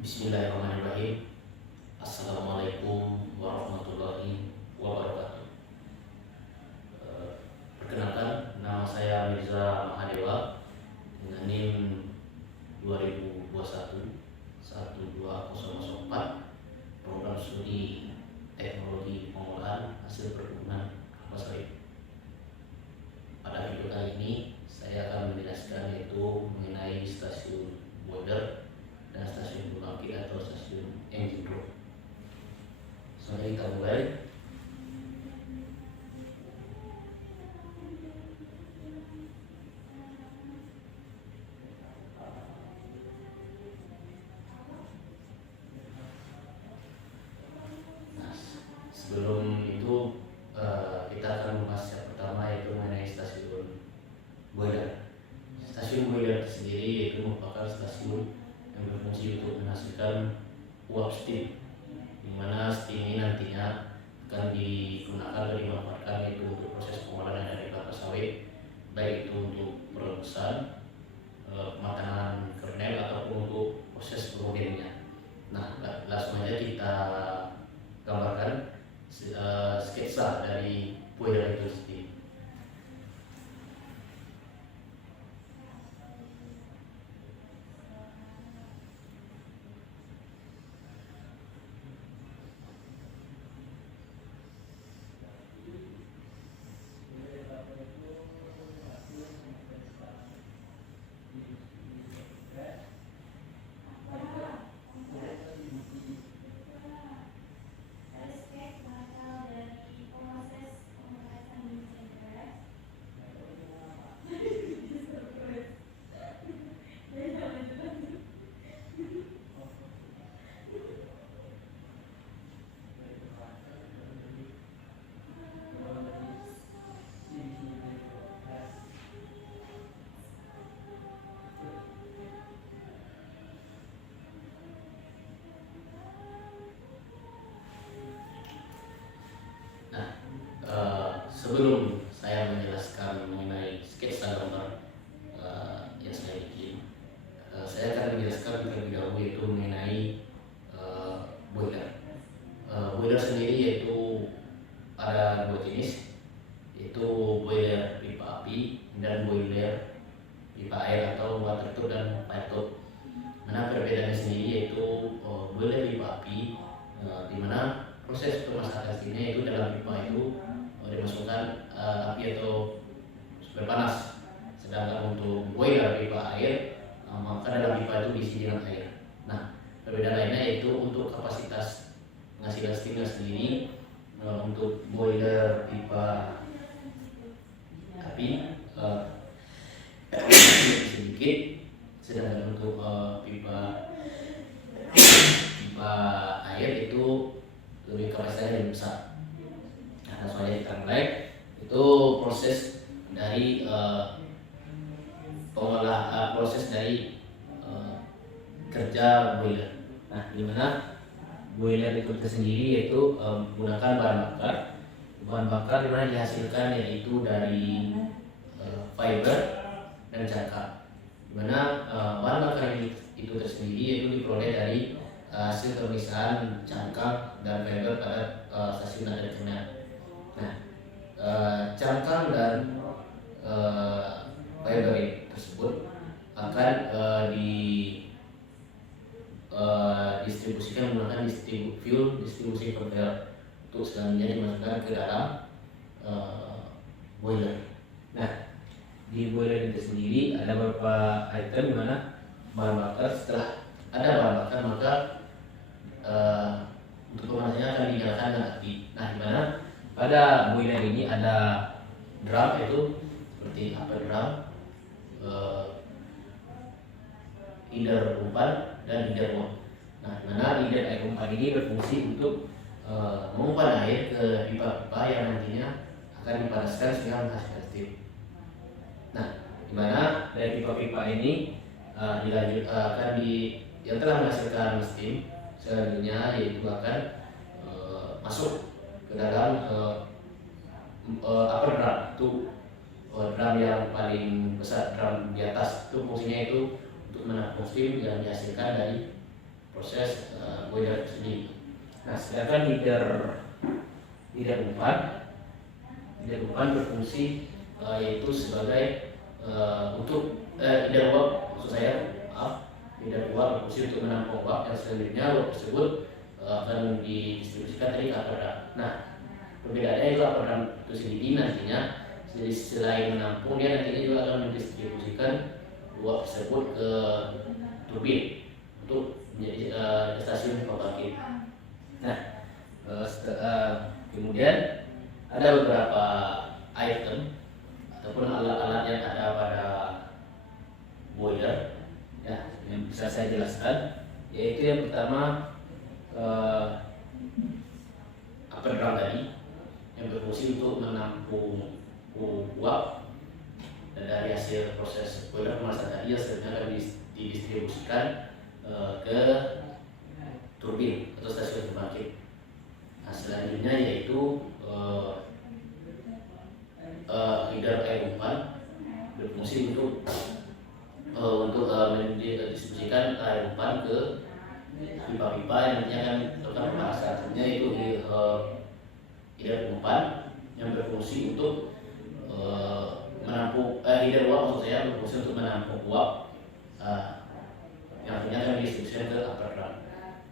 Bismillahirrahmanirrahim. Assalamualaikum warahmatullahi wabarakatuh. Perkenalkan, nama saya Mirza Mahadewa dengan NIM 2021-12004, program studi teknologi pengolahan hasil perkebunan kelapa sawit. Pada video kali ini saya akan menjelaskan yaitu mengenai stasiun boiler dan stasiun pembangkit atau stasiun engine room. Mari kita mulai. Nah, sebelum itu kita akan membahas yang pertama yaitu mengenai stasiun boiler. Stasiun boiler sendiri yaitu merupakan stasiun yang berfungsi untuk menghasilkan uap steam, di mana steam ini nantinya akan digunakan dan dimanfaatkan yaitu untuk proses pengolahan dari kelapa sawit, baik itu untuk perebusan, pemakanan kernel ataupun untuk proses progeninya. Nah, langsung aja kita gambarkan sketsa dari boiler itu sendiri. Sebelum saya menjelaskan mengenai sketsa gambar yang saya bikin, saya akan menjelaskan terlebih dahulu yaitu mengenai boiler. Boiler sendiri yaitu ada dua jenis, yaitu boiler pipa api dan boiler pipa air atau water tube dan pipe tube. Mana perbedaannya sendiri yaitu boiler pipa api, di mana proses pemasakan steamnya itu dalam pipa itu dimasukkan api atau super panas, sedangkan untuk boiler pipa air maka dalam pipa itu diisi dengan air. Nah, perbedaan lainnya yaitu untuk kapasitas pengasilan steamnya sendiri, untuk boiler pipa api sedikit, sedangkan untuk pipa air itu lebih kapasitasnya lebih besar. Langsung aja kita mulai. Itu proses dari proses dari kerja boiler. Nah, dimana boiler itu sendiri yaitu menggunakan bahan bakar dimana dihasilkan yaitu dari fiber dan cangkang. Dimana bahan bakar itu tersendiri yaitu diperoleh dari hasil pemisahan cangkang dan fiber pada stasiun nada kernel. Nah, cangkang dan fiber tersebut akan didistribusikan menggunakan distribusi conveyor untuk selanjutnya dimasukkan ke dalam boiler. Nah, di boiler itu sendiri ada beberapa item di mana bahan bakar, setelah ada bahan bakar maka untuk pemanasannya akan dinyalakan dengan api. Nah, di mana pada boiler ini ada drum, yaitu seperti upper drum, header umpan dan header wall. Nah, mana header air umpan ini berfungsi untuk mengumpan air ke pipa-pipa yang nantinya akan dipanaskan sehingga menghasilkan steam. Nah, di mana dari pipa-pipa ini yang telah menghasilkan steam selanjutnya yaitu akan masuk ke dalam upper drum, itu drum yang paling besar, drum di atas, itu fungsinya itu untuk menampung steam yang dihasilkan dari proses boiler sendiri. Nah, sedangkan header umpan berfungsi yaitu sebagai untuk header uap, maksud saya header uap berfungsi untuk menampung uap yang selanjutnya uap tersebut akan didistribusikan dari upper drum. Nah, perbedaannya itu upper drum itu sendiri nantinya jadi selain menampung, dia nantinya juga akan mendistribusikan uap tersebut ke turbin untuk menjadi stasiun pembangkit. Nah, kemudian ada beberapa item ataupun alat-alat yang ada pada boiler ya, yang bisa saya jelaskan, yaitu yang pertama upper drum tadi yang berfungsi untuk menampung uap dan dari hasil proses boiler pemanasan tadi yang selanjutnya akan didistribusikan ke turbin atau stasiun pembangkit. Nah, selanjutnya yaitu header air umpan berfungsi untuk mendistribusikan air umpan ke pipa-pipa yang nantinya akan melakukan pemanasan. Selanjutnya itu header umpan yang berfungsi untuk menampung header uap, maksud saya berfungsi untuk menampung uap yang nantinya akan didistribusikan ke upper drum.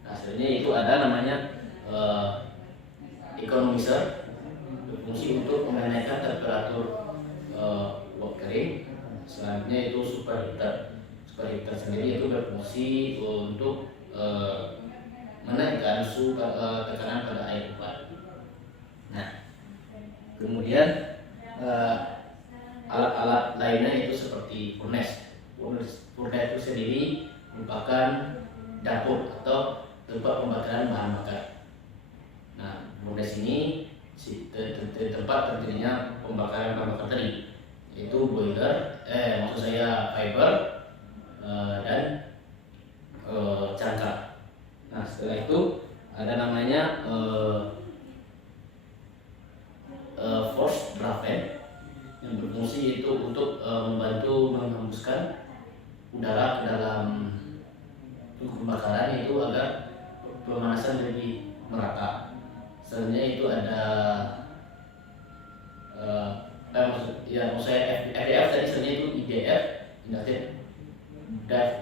Nah, selanjutnya itu ada namanya economizer berfungsi untuk menaikkan temperatur uap kering. Selanjutnya itu superheater. Superheater sendiri itu berfungsi untuk menaikkan suhu tekanan pada air umpan. Nah, kemudian alat-alat lainnya itu seperti furnace. Furnace itu sendiri merupakan dapur atau tempat pembakaran bahan bakar. Nah, furnace ini tempat terjadinya pembakaran bahan bakar tadi, yaitu boiler, maksud saya fiber dan cangkang. Nah, setelah itu ada namanya forced draft fan yang berfungsi itu untuk membantu menghembuskan udara ke dalam tungku pembakaran itu agar pemanasan lebih merata. Selanjutnya itu ada maksud saya FDF tadi, selanjutnya itu IDF, inductive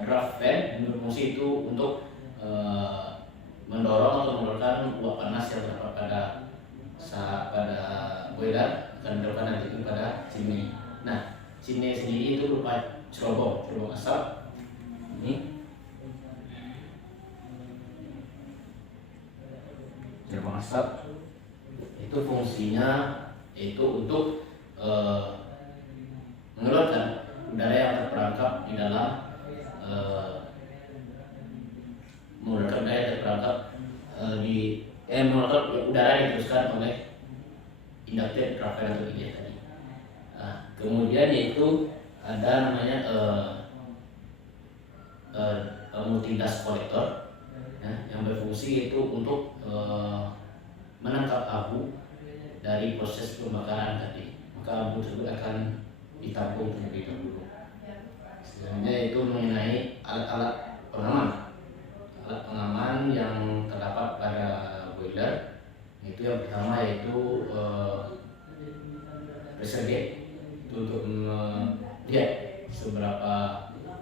draft fan, yang berfungsi itu untuk mendorong atau mengeluarkan uap panas yang terdapat pada boiler akan didorongkan nanti kepada chimney. Nah, chimney sendiri itu berupa cerobong asap. Ini cerobong asap itu fungsinya yaitu untuk mengeluarkan udara yang terperangkap di dalam mengeluarkan udara yang diteruskan oleh inductive draft fan atau IDF tadi. Nah, kemudian yaitu ada namanya multi-dust collector ya, yang berfungsi itu untuk menangkap abu dari proses pembakaran tadi. Maka abu tersebut akan ditampung terlebih dahulu. Selanjutnya itu mengenai alat-alat pengaman yang terdapat pada boiler. Itu yang pertama yaitu pressure gauge untuk melihat seberapa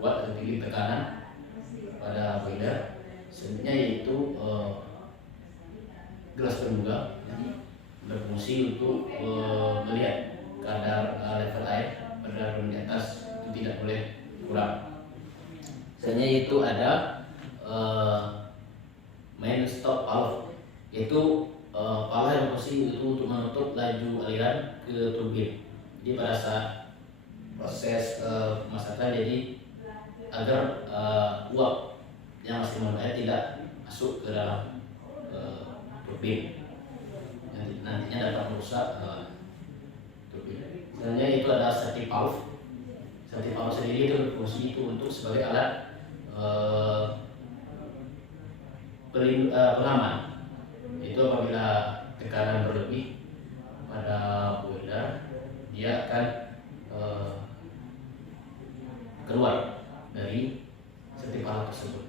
kuat atau tinggi tekanan pada boiler. Selanjutnya yaitu gelas pembuka berfungsi untuk melihat kadar level air pada di atas itu tidak boleh kurang. Selanjutnya itu ada main stop valve, yaitu valve yang berfungsi itu untuk menutup laju aliran ke turbin. Jadi pada saat proses pemasakan, jadi agar uap yang masih mengalir tidak masuk ke dalam turbin, nantinya dapat merusak turbin. Selanjutnya itu ada safety valve. Safety valve sendiri itu berfungsi itu untuk sebagai alat pengaman. Itu apabila tekanan berlebih pada boiler, dia akan keluar dari safety valve tersebut.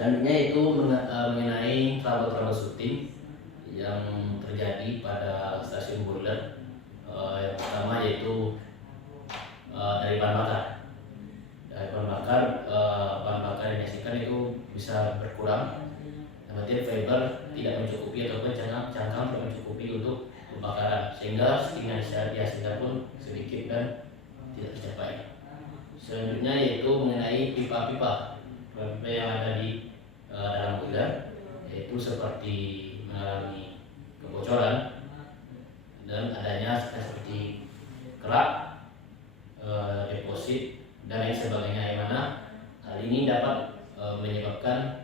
Selanjutnya itu mengenai troubleshooting yang terjadi pada stasiun boiler. Yang pertama yaitu dari bahan bakar. Dari bahan bakar yang dihasilkan itu bisa berkurang. Kemudian fiber tidak mencukupi ataupun cangkang tidak mencukupi untuk pembakaran, sehingga steam yang dihasilkan pun sedikit dan tidak tercapai. Selanjutnya yaitu mengenai pipa-pipa yang ada di dalam boiler, yaitu seperti mengalami kebocoran dan adanya seperti kerak, deposit dan lain sebagainya, yang mana hal ini dapat menyebabkan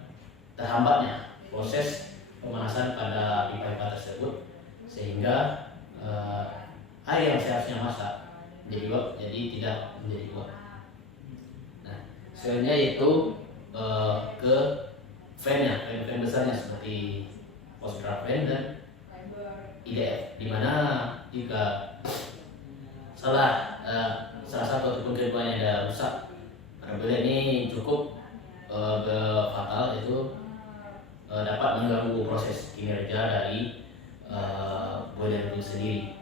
terhambatnya proses pemanasan pada pipa-pipa tersebut, sehingga air yang seharusnya masak jadi uap, jadi tidak menjadi uap. Nah, selanjutnya yaitu ke fan besarnya seperti post draft fan dan IDF, di mana jika salah satu ataupun keduanya ada rusak, apabila ini cukup fatal, itu dapat mengganggu proses kinerja dari boiler itu sendiri,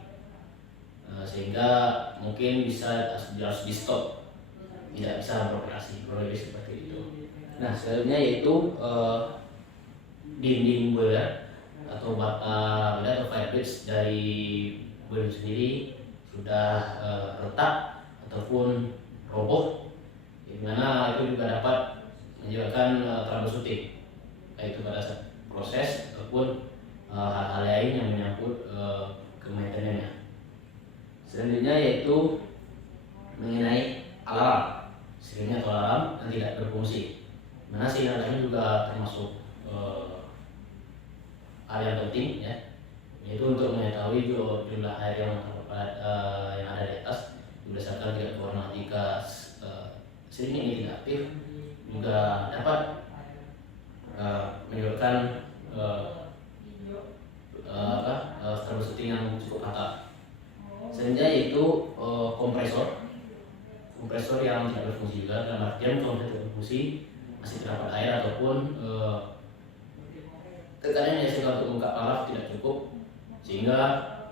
sehingga mungkin harus di stop, tidak bisa beroperasi, kurang lebih seperti itu. Nah, selanjutnya yaitu dinding boiler atau bata boiler atau firebridge dari boiler sendiri sudah retak ataupun roboh, di mana itu juga dapat menyebabkan troubleshooting, baik itu pada saat proses ataupun hal-hal lain yang menyangkut ke maintenance-nya. Selanjutnya yaitu mengenai alarm, sirine atau alarm yang tidak berfungsi. Mana sinyal ini juga termasuk hal yang penting, ya, yaitu untuk mengetahui jumlah air yang ada di atas berdasarkan tiga warna. Jika sirine ini tidak aktif, juga dapat menyebabkan troubleshooting yang cukup fatal. Selanjutnya yaitu kompresor yang tidak berfungsi juga, dalam artian kalau tidak berfungsi masih terdapat air ataupun tekanan yang dihasilkan untuk membuka valve tidak cukup, sehingga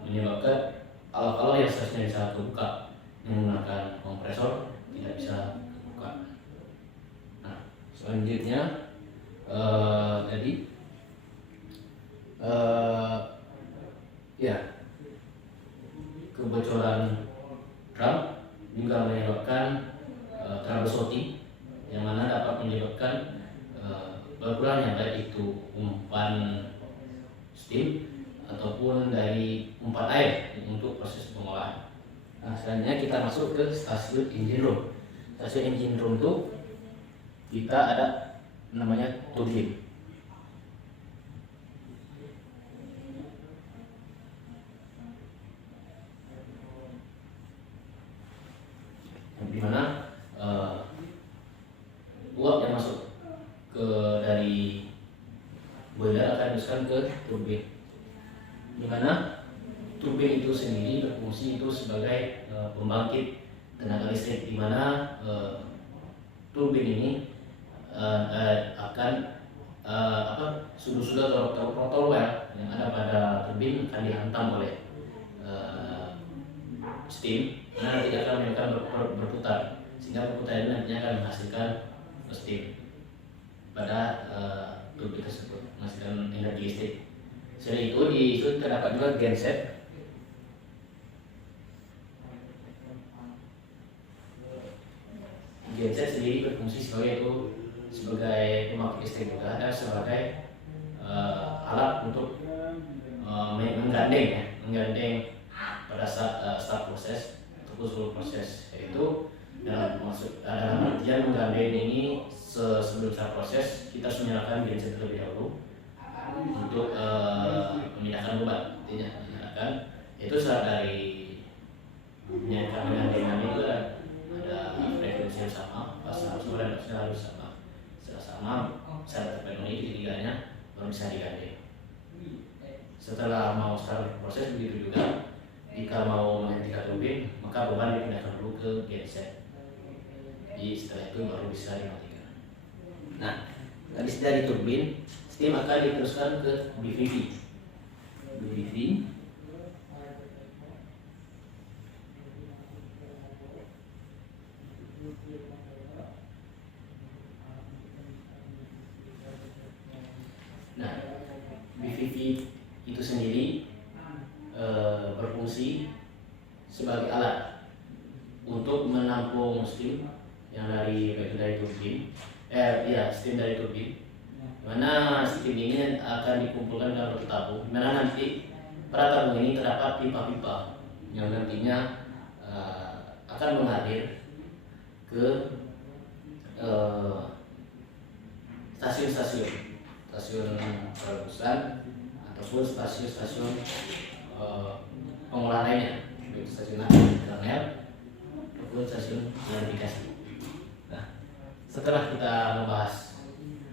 menyebabkan valve yang seharusnya bisa terbuka menggunakan kompresor tidak bisa terbuka. Nah, selanjutnya kebocoran drum juga menyebabkan troubleshooting, yang mana dapat menyebabkan berkurangnya baik itu umpan steam ataupun dari umpan air untuk proses pengolahan. Nah, selanjutnya kita masuk ke stasiun engine room. Stasiun engine room itu kita ada namanya turbin. Di mana uap yang masuk dari boiler akan dimasukkan ke turbin, di mana turbin itu sendiri berfungsi itu sebagai pembangkit tenaga listrik, di mana turbin ini akan sudut-sudut atau rotor well yang ada pada turbin akan dihantam oleh steam, karena tidak akan menyebabkan berputar, sehingga perputaran ini nantinya akan menghasilkan steam pada turbin tersebut, menghasilkan energi listrik. Selain itu di situ terdapat juga genset. Genset sendiri berfungsi sebagai pembangkit listrik juga, dan sebagai alat untuk menggandeng pada saat start proses ataupun seluruh proses, yaitu dalam artian menggandeng ini sebelum start proses kita harus menyalakan genset terlebih dahulu untuk memindahkan beban. Artinya menyalakan itu saat dari menyalakan penggandengan itu ada frekuensi yang sama, pasang dan harus sama. Setelah sama, saat terpenuhi ketiganya baru bisa digandeng. Setelah mau start proses begitu juga, jika mau menghentikan turbin maka beban dipindahkan dulu ke genset. Jadi setelah itu baru bisa dimatikan. Nah, Habis dari turbin, steam akan diteruskan ke BVV. BVV. Nah, BVV itu sendiri berfungsi sebagai alat untuk menampung steam yang dari turbin, steam dari turbin, mana steam ini akan dikumpulkan dalam satu tabung, mana nanti pada tabung ini terdapat pipa-pipa yang nantinya akan mengalir ke stasiun perebusan ataupun stasiun pengolahan lainnya, baik stasiun kernel ataupun stasiun klarifikasi. Nah, setelah kita membahas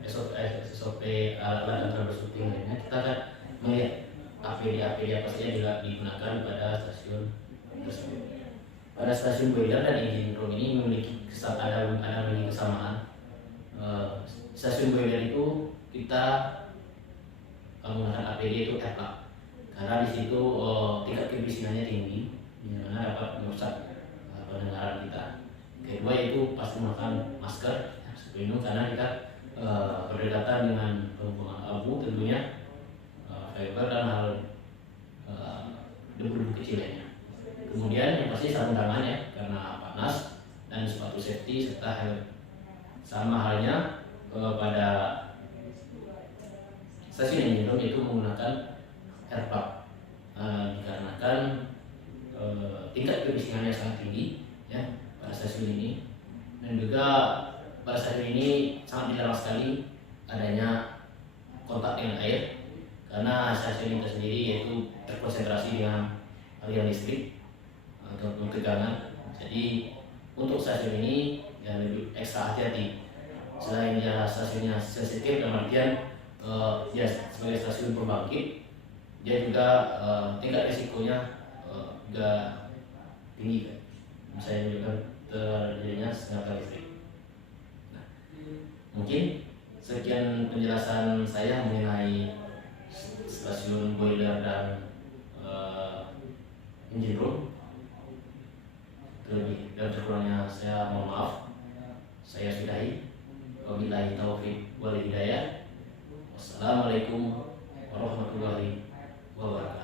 SOP alat-alat dan troubleshooting lainnya, kita akan melihat APD apa saja yang digunakan pada stasiun tersebut. Pada stasiun boiler dan engine room ini memiliki kesamaan. Stasiun boiler itu kita menggunakan APD itu F-Lab, karena di situ tingkat kebisingannya tinggi, di mana dapat merusak pendengaran kita. Kedua yaitu pasti menggunakan masker pelindung karena kita berdekatan dengan penggunaan abu, tentunya fiber dan hal debu-debu kecil lainnya. Kemudian yang pasti sarung tangan ya, karena panas, dan sepatu safety serta helm. Sama halnya pada stasiun engine room itu menggunakan air pump dikarenakan tingkat kebisingannya sangat tinggi ya pada stasiun ini, dan juga pada stasiun ini sangat dilarang sekali adanya kontak dengan air karena stasiun itu sendiri yaitu terkonsentrasi dengan aliran listrik ataupun tegangan. Jadi untuk stasiun ini ya lebih ekstra hati-hati. Selain dia stasiunnya sensitif dalam artian ya sebagai stasiun pembangkit, dia juga tingkat risikonya juga tinggi kan. Misalnya juga terjadinya senjata listrik. Nah, mungkin sekian penjelasan saya mengenai stasiun boiler dan engine room. Terlebih dan terkurangnya saya mohon maaf. Saya sudahi. Wabillahi taufiq wal hidayah. Wassalamualaikum warahmatullahi wabarakatuh.